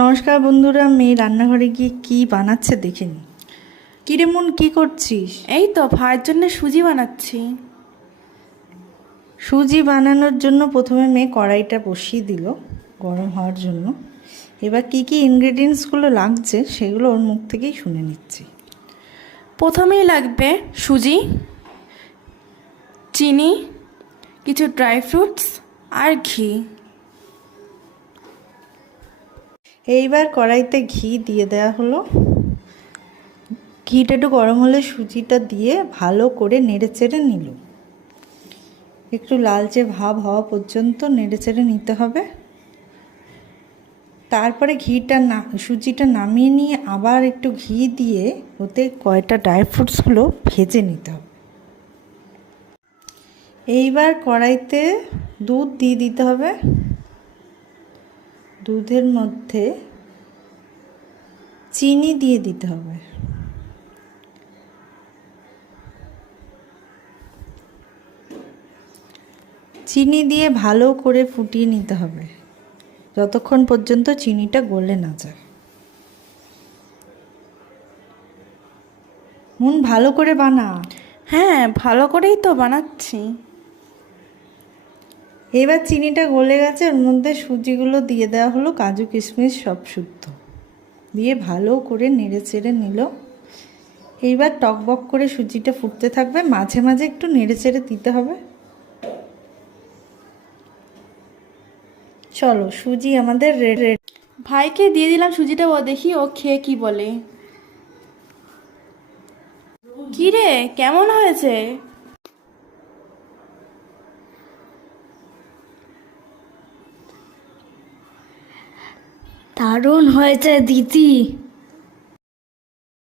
নমস্কার বন্ধুরা, মেয়ে রান্নাঘরে গিয়ে কি বানাচ্ছে দেখে নি। কিরে মন, কি করছিস? এই তো ভাইয়ের জন্য সুজি বানাচ্ছি। সুজি বানানোর জন্য প্রথমে মেয়ে কড়াইটা বসিয়ে দিল গরম হওয়ার জন্য। এবার কি কি ইনগ্রেডিয়েন্টসগুলো লাগছে সেগুলো ওর মুখ থেকেই শুনে নিচ্ছি। প্রথমেই লাগবে সুজি, চিনি, কিছু ড্রাই ফ্রুটস আর ঘি। এইবার কড়াইতে ঘি দিয়ে দেওয়া হলো। ঘিটা একটু গরম হলে সুজিটা দিয়ে ভালো করে নেড়েচেড়ে নিল। একটু লালচে ভাব হওয়া পর্যন্ত নেড়েচেড়ে নিতে হবে। তারপরে সুজিটা নামিয়ে নিয়ে আবার একটু ঘি দিয়ে ওতে কয়টা ড্রাই ফ্রুটসগুলো ভেজে নিতে হবে। এইবার কড়াইতে দুধ দিয়ে দিতে হবে। দুধের মধ্যে চিনি দিয়ে দিতে হবে। চিনি দিয়ে ভালো করে ফুটিয়ে নিতে হবে যতক্ষণ পর্যন্ত চিনিটা গলে না যায়। মন, ভালো করে বানা। হ্যাঁ, ভালো করেই তো বানাচ্ছি। এবার চিনিটা গলে গেছে, ওর মধ্যে সুজিগুলো দিয়ে দেওয়া হলো, কাজু কিশমিশ সব শুদ্ধ দিয়ে ভালো করে নেড়ে চেড়ে নিল। এইবার টকবক করে সুজিটা ফুটতে থাকবে, মাঝে মাঝে একটু নেড়ে চেড়ে দিতে হবে। চলো, সুজি আমাদের রেডি। ভাইকে দিয়ে দিলাম সুজিটা, ও দেখি ও খেয়ে কি বলে। কি রে, কেমন হয়েছে? দারুণ হয়েছে দিদি।